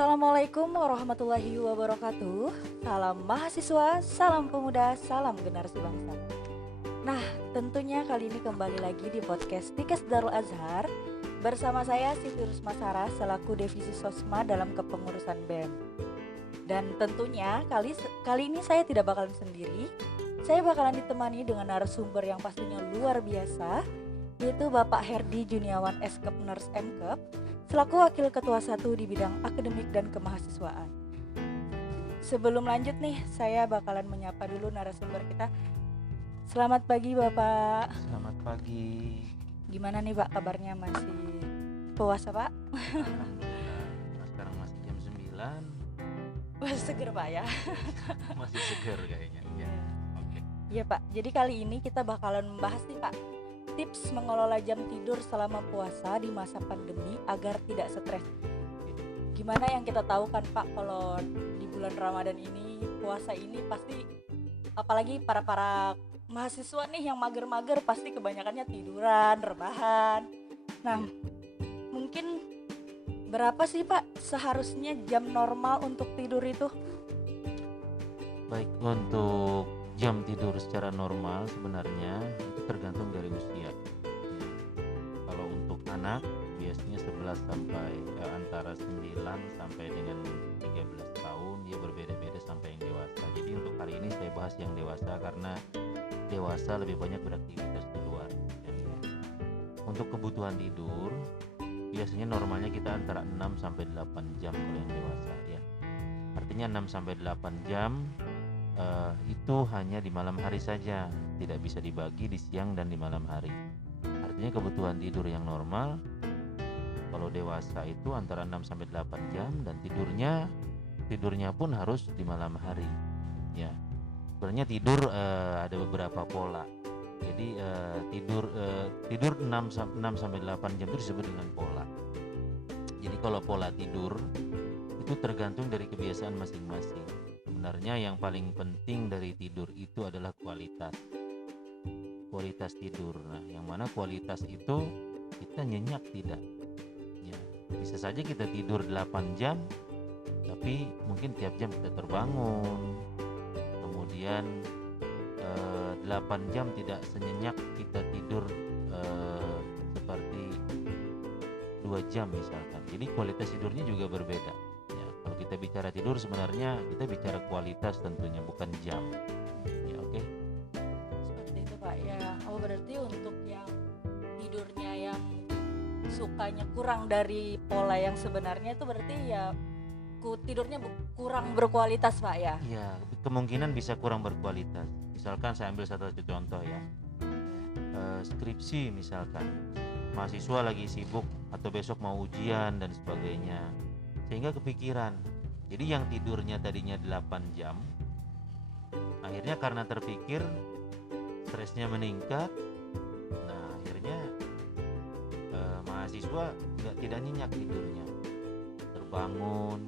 Assalamualaikum warahmatullahi wabarakatuh. Salam mahasiswa, salam pemuda, salam generasi bangsa. Nah, tentunya kali ini kembali lagi di podcast Tikes Darul Azhar bersama saya Siti Rusma Sarah selaku Divisi Sosma dalam kepengurusan BEM. Dan tentunya kali ini saya tidak bakalan sendiri. Saya bakalan ditemani dengan narasumber yang pastinya luar biasa, yaitu Bapak Herdi Juniawan Eskep Nurse Mkep selaku Wakil Ketua 1 di bidang akademik dan kemahasiswaan. Sebelum lanjut nih, saya bakalan menyapa dulu narasumber kita. Selamat pagi Bapak. Selamat pagi. Gimana nih Pak kabarnya, masih puasa Pak? Alhamdulillah, sekarang masih jam 9. Masih seger Pak ya? Masih seger kayaknya ya. Oke. Iya Pak, jadi kali ini kita bakalan membahas nih Pak, tips mengelola jam tidur selama puasa di masa pandemi agar tidak stres. Gimana yang kita tahu kan Pak, kalau di bulan Ramadan ini, puasa ini pasti, apalagi para mahasiswa nih yang mager-mager, pasti kebanyakannya tiduran, rebahan. Nah, mungkin berapa sih Pak seharusnya jam normal untuk tidur itu? Baik, untuk jam tidur secara normal sebenarnya itu tergantung dari usia. Kalau untuk anak biasanya 11 sampai antara 9 sampai dengan 13 tahun, dia berbeda-beda sampai yang dewasa. Jadi untuk hari ini saya bahas yang dewasa karena dewasa lebih banyak beraktivitas di luar. Untuk kebutuhan tidur biasanya normalnya kita antara 6 sampai 8 jam kalau yang dewasa ya. Artinya 6 sampai 8 jam itu hanya di malam hari saja, tidak bisa dibagi di siang dan di malam hari. Artinya kebutuhan tidur yang normal kalau dewasa itu antara 6 sampai 8 jam, dan tidurnya pun harus di malam hari ya. Sebenarnya tidur ada beberapa pola. Jadi tidur 6 sampai 8 jam itu disebut dengan pola. Jadi kalau pola tidur itu tergantung dari kebiasaan masing-masing. Sebenarnya yang paling penting dari tidur itu adalah kualitas tidur. Nah, yang mana kualitas itu kita nyenyak tidak ya. Bisa saja kita tidur 8 jam tapi mungkin tiap jam kita terbangun, kemudian 8 jam tidak senyenyak kita tidur seperti 2 jam misalkan. Jadi kualitas tidurnya juga berbeda. Kalau kita bicara tidur sebenarnya kita bicara kualitas tentunya, bukan jam. Ya, oke. Seperti itu Pak ya. Oh, berarti untuk yang tidurnya yang sukanya kurang dari pola yang sebenarnya itu berarti ya tidurnya kurang berkualitas Pak ya. Iya, kemungkinan bisa kurang berkualitas. Misalkan saya ambil satu contoh ya. Skripsi misalkan. Mahasiswa lagi sibuk atau besok mau ujian dan sebagainya, sehingga kepikiran. Jadi yang tidurnya tadinya 8 jam, akhirnya karena terpikir stresnya meningkat. Nah, akhirnya mahasiswa tidak nyenyak tidurnya, terbangun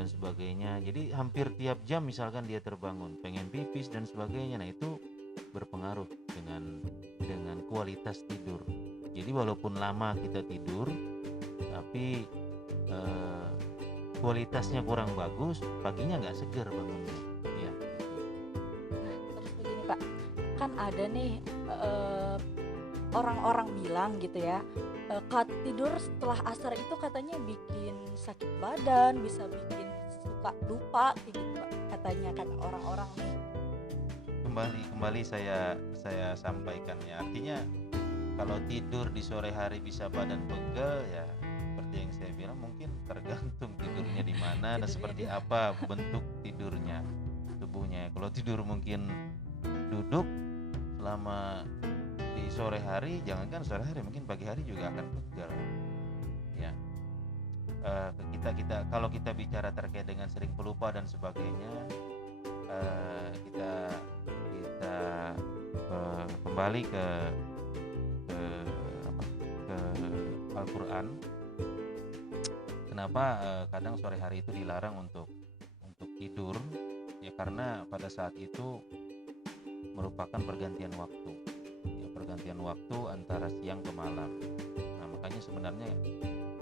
dan sebagainya. Jadi hampir tiap jam misalkan dia terbangun, pengen pipis dan sebagainya. Nah, itu berpengaruh dengan kualitas tidur. Jadi walaupun lama kita tidur tapi kualitasnya kurang bagus, paginya nggak seger bangunnya ya. Terus begini Pak, kan ada nih orang-orang bilang gitu ya, tidur setelah asar itu katanya bikin sakit badan, bisa bikin suka lupa gitu Pak, katanya kan orang-orang nih. Kembali saya sampaikan ya, artinya kalau tidur di sore hari bisa badan pegel ya, seperti yang saya bilang mungkin tergantung tidurnya di mana dan seperti apa bentuk tidurnya tubuhnya. Kalau tidur mungkin duduk selama di sore hari, jangankan sore hari, mungkin pagi hari juga akan pegel ya. Kita kalau kita bicara terkait dengan sering pelupa dan sebagainya, kita kembali ke Al-Quran. Kenapa kadang sore hari itu dilarang untuk tidur ya, karena pada saat itu merupakan pergantian waktu ya, pergantian waktu antara siang ke malam. Nah, makanya sebenarnya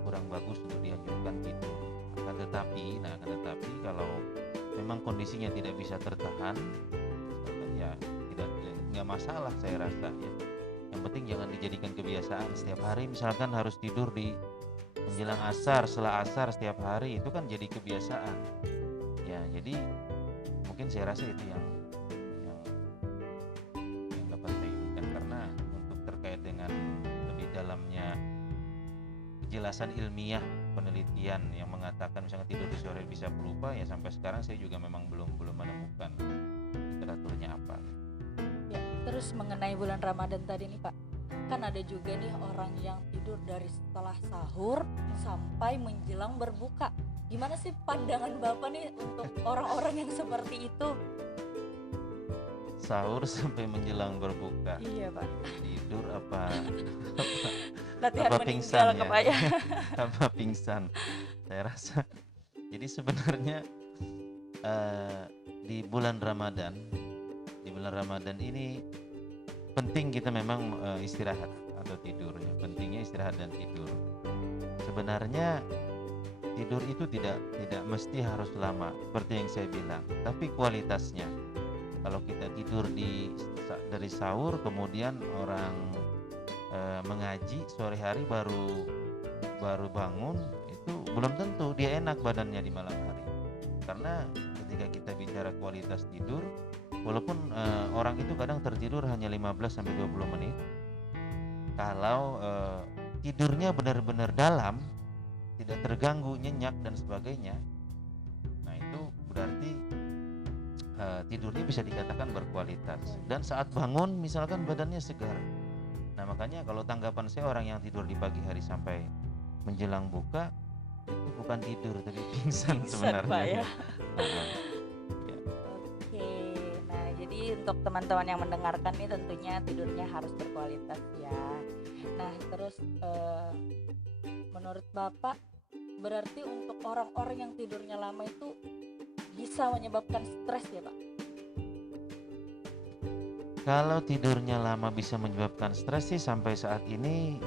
kurang bagus untuk dianjurkan tidur Akan tetapi kalau memang kondisinya tidak bisa tertahan, misalkan ya nggak masalah saya rasa ya. Yang penting jangan dijadikan kebiasaan setiap hari misalkan harus tidur di menjelang asar, setelah asar setiap hari, itu kan jadi kebiasaan. Ya, jadi mungkin saya rasa itu yang dapat saya inginkan, karena untuk terkait dengan lebih dalamnya kejelasan ilmiah penelitian yang mengatakan misalnya tidur di sore bisa pelupa, ya sampai sekarang saya juga memang belum menemukan literaturnya apa. Ya, terus mengenai bulan Ramadan tadi nih Pak, kan ada juga nih orang yang tidur dari setelah sahur sampai menjelang berbuka. Gimana sih pandangan Bapak nih untuk orang-orang yang seperti itu? Sahur sampai menjelang berbuka. Iya Pak. Tidur apa Latihan apa meninggal pingsan ya? Pak ya. Apa pingsan? Saya rasa. Jadi sebenarnya di bulan Ramadan ini penting kita memang istirahat atau tidur ya. Pentingnya istirahat dan tidur. Sebenarnya tidur itu tidak mesti harus lama seperti yang saya bilang, tapi kualitasnya. Kalau kita tidur dari sahur kemudian orang mengaji sore hari baru bangun, itu belum tentu dia enak badannya di malam hari. Karena ketika kita bicara kualitas tidur, walaupun orang itu kadang tertidur hanya 15 sampai 20 menit, kalau tidurnya benar-benar dalam, tidak terganggu, nyenyak dan sebagainya, nah itu berarti tidurnya bisa dikatakan berkualitas. Dan saat bangun misalkan badannya segar. Nah makanya kalau tanggapan saya, orang yang tidur di pagi hari sampai menjelang buka itu bukan tidur tapi pingsan sebenarnya. Pak ya. Ya. Oke, nah jadi untuk teman-teman yang mendengarkan nih tentunya tidurnya harus berkualitas ya. Nah terus menurut Bapak, berarti untuk orang-orang yang tidurnya lama itu bisa menyebabkan stres ya Pak? Kalau tidurnya lama bisa menyebabkan stres sih sampai saat ini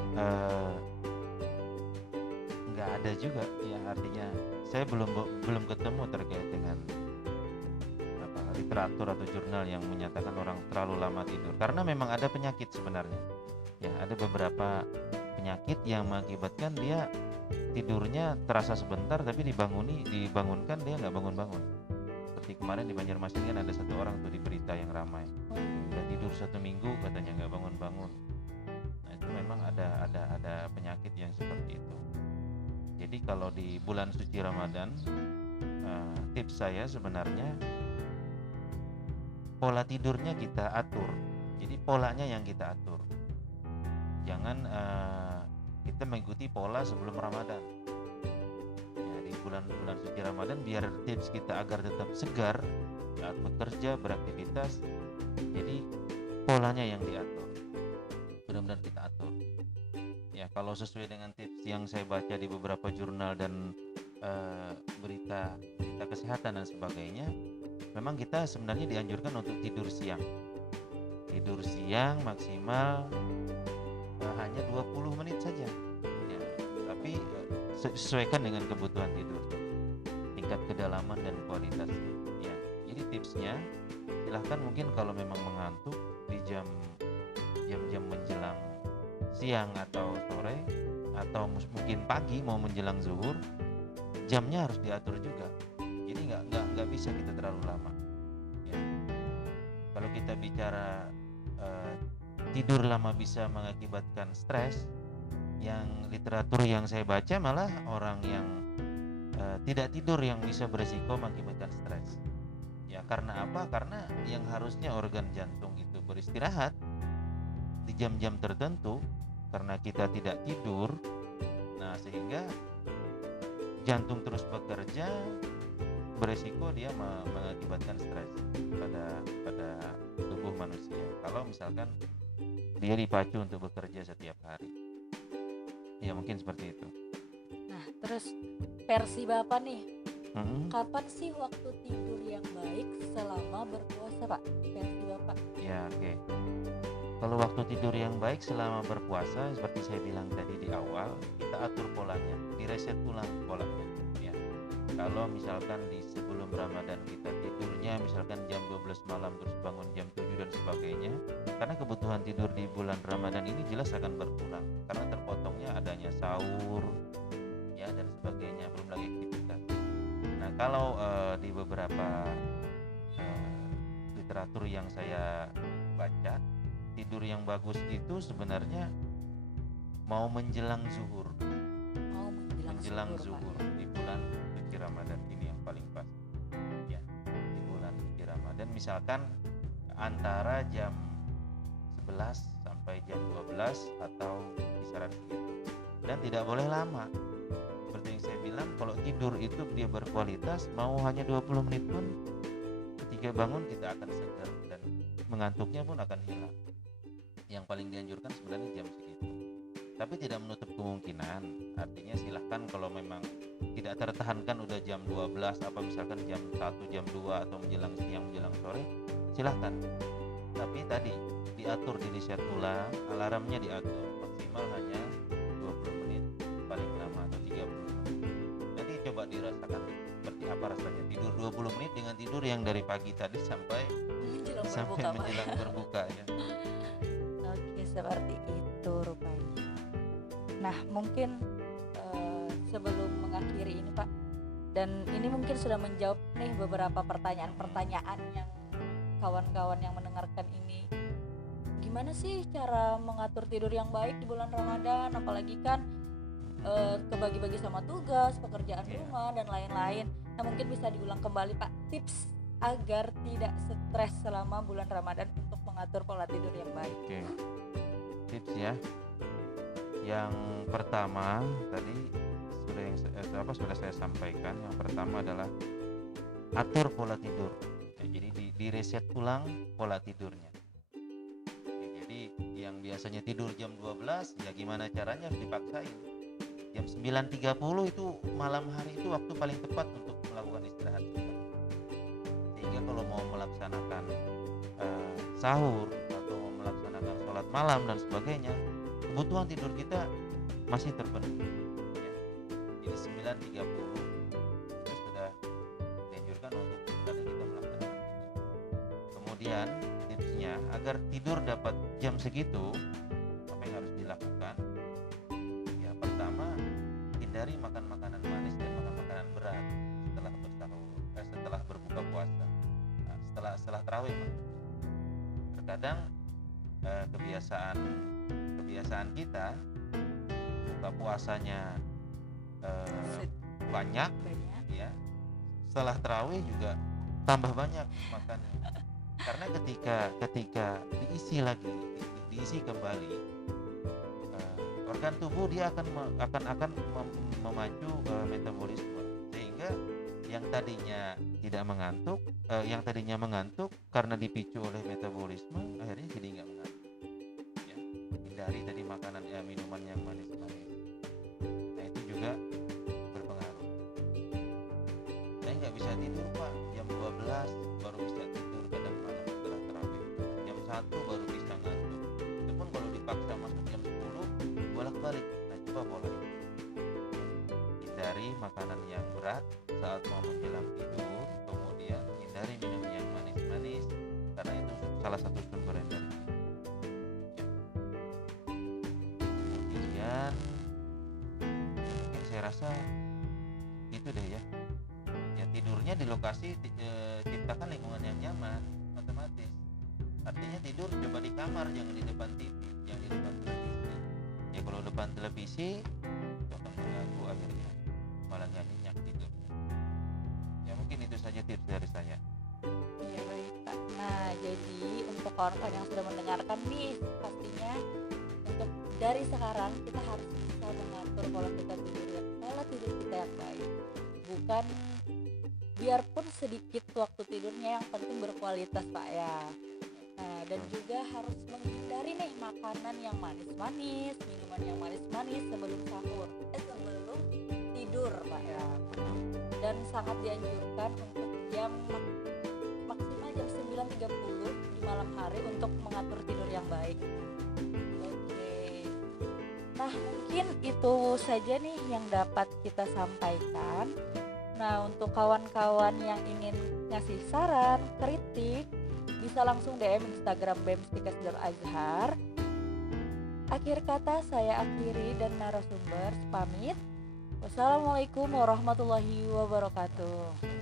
nggak ada juga ya, artinya saya belum ketemu terkait dengan literatur atau jurnal yang menyatakan orang terlalu lama tidur, karena memang ada penyakit sebenarnya ya, ada beberapa penyakit yang mengakibatkan dia tidurnya terasa sebentar tapi dibangunkan dia nggak bangun-bangun. Seperti kemarin di Banjarmasin kan ada satu orang tuh di berita yang ramai, udah tidur 1 minggu katanya nggak bangun-bangun. Nah itu memang ada penyakit yang seperti itu. Jadi kalau di bulan suci Ramadan, tips saya sebenarnya pola tidurnya kita atur. Jadi polanya yang kita atur, jangan kita mengikuti pola sebelum Ramadan. Ya, di bulan suci Ramadan biar tips kita agar tetap segar saat bekerja, beraktivitas. Jadi polanya yang diatur, benar-benar kita atur. Ya kalau sesuai dengan tips yang saya baca di beberapa jurnal dan berita kesehatan dan sebagainya, memang kita sebenarnya dianjurkan untuk tidur siang maksimal hanya 20 menit saja ya, tapi sesuaikan dengan kebutuhan tidur, tingkat kedalaman dan kualitasnya ya. Jadi tipsnya silahkan mungkin kalau memang mengantuk di jam menjelang siang atau sore, atau mungkin pagi mau menjelang zuhur, jamnya harus diatur juga. Jadi nggak bisa kita terlalu lama ya. Kalau kita bicara tidur lama bisa mengakibatkan stres, yang literatur yang saya baca malah orang yang tidak tidur yang bisa beresiko mengakibatkan stres ya. Karena apa? Karena yang harusnya organ jantung itu beristirahat di jam-jam tertentu, karena kita tidak tidur, nah sehingga jantung terus bekerja, beresiko dia mengakibatkan stres pada tubuh manusia kalau misalkan dia dipacu untuk bekerja setiap hari ya, mungkin seperti itu. Nah terus versi Bapak nih, kapan sih waktu tidur yang baik selama berpuasa Pak? Versi Bapak Ya oke. Kalau waktu tidur yang baik selama berpuasa, seperti saya bilang tadi di awal, kita atur polanya, direset ulang polanya ya. Kalau misalkan di sebelum Ramadan kita tidurnya misalkan jam 12 malam terus bangun jam 7 dan sebagainya, karena kebutuhan tidur di bulan Ramadan ini jelas akan berkurang karena terpotongnya adanya sahur ya dan sebagainya, belum lagi aktivitas. Nah, kalau di beberapa literatur yang saya baca, tidur yang bagus itu sebenarnya mau menjelang zuhur. Menjelang zuhur di bulan suci Ramadan ini yang paling pas. Ya, di bulan suci Ramadan misalkan antara jam 11 sampai jam 12 atau kisaran segitu. Dan tidak boleh lama. Seperti yang saya bilang, kalau tidur itu dia berkualitas, mau hanya 20 menit pun ketika bangun kita akan segar dan mengantuknya pun akan hilang. Yang paling dianjurkan sebenarnya jam segitu. Tapi tidak menutup kemungkinan, artinya silahkan kalau memang tidak tertahankan udah jam 12 apa misalkan jam 1, jam 2 atau menjelang siang, menjelang sore, silahkan. Tapi tadi diatur, di reset ulang, alarmnya diatur, maksimal hanya 20 menit, paling lama atau 30 menit. Jadi coba dirasakan seperti apa rasanya tidur 20 menit dengan tidur yang dari pagi tadi sampai menjelang berbuka ya. Oke, seperti itu rupanya. Nah, mungkin sebelum mengakhiri ini Pak, dan ini mungkin sudah menjawab nih beberapa pertanyaan-pertanyaan yang kawan-kawan yang mendengarkan ini. Gimana sih cara mengatur tidur yang baik di bulan Ramadan, apalagi kan kebagi-bagi sama tugas, pekerjaan rumah dan lain-lain. Nah, mungkin bisa diulang kembali Pak, tips agar tidak stres selama bulan Ramadan untuk mengatur pola tidur yang baik. Oke. Tips ya. Yang pertama tadi sudah saya sampaikan. Yang pertama adalah atur pola tidur. Ya, jadi di reset ulang pola tidurnya. Ya, jadi yang biasanya tidur jam 12, ya gimana caranya harus dipaksain. Jam 9.30 itu malam hari itu waktu paling tepat untuk melakukan istirahat. Sehingga kalau mau melaksanakan sahur atau mau melaksanakan sholat malam dan sebagainya, kebutuhan tidur kita masih terpenuhi ya. Jadi 9.30 itu sudah dianjurkan untuk sebenarnya kita melaksanakan itu. Kemudian tipsnya agar tidur dapat jam segitu, apa yang harus dilakukan? Ya, pertama, hindari makan makanan manis dan makan makanan berat setelah bersahur, setelah berbuka puasa. Nah, setelah tarawih maksudnya. Terkadang kebiasaan kita buka puasanya banyak ya, setelah tarawih juga tambah banyak makannya, karena ketika diisi kembali organ tubuh, dia akan memacu metabolisme, sehingga yang tadinya mengantuk karena dipicu oleh metabolisme akhirnya jadi nggak mengantuk ya. Hindari tadi makanan minuman yang manis-manis. Nah, itu juga berpengaruh. Saya nggak bisa tidur Pak, jam 12 baru bisa tidur kadang malam setelah tarawih, jam 1 baru bisa ngantuk. Itu pun kalau dipaksa masuk jam 10 bolak-balik. Nah, coba pola itu. Hindari makanan yang berat saat mau menjelang tidur, kemudian hindari minum yang manis-manis karena itu salah satu sumber energi. Kemudian mungkin saya rasa itu deh ya. Ya, tidurnya di lokasi ciptakan lingkungan yang nyaman, otomatis. Artinya tidur coba di kamar, jangan di depan TV, jangan di depan televisi. Ya, kalau depan televisi itu akan mengganggu, akhirnya malah nggak nyenyak tidurnya. Ya, mungkin itu saja tips dari saya. Iya, baik Pak. Nah, jadi untuk kawan-kawan yang sudah mendengarkan nih, pastinya untuk dari sekarang kita harus bisa mengatur pola tidur kita yang baik. Bukan biarpun sedikit waktu tidurnya, yang penting berkualitas Pak ya. Nah, dan juga harus menghindari nih makanan yang manis-manis, minuman yang manis-manis sebelum sahur, sebelum tidur Pak ya. Dan sangat dianjurkan untuk jam maksimal jam 9.30 di malam hari untuk mengatur tidur yang baik. Oke. Nah, mungkin itu saja nih yang dapat kita sampaikan. Nah, untuk kawan-kawan yang ingin ngasih saran, kritik, bisa langsung DM Instagram BEM Stikes Darul Azhar. Akhir kata saya akhiri dan narasumber pamit. Wassalamualaikum warahmatullahi wabarakatuh.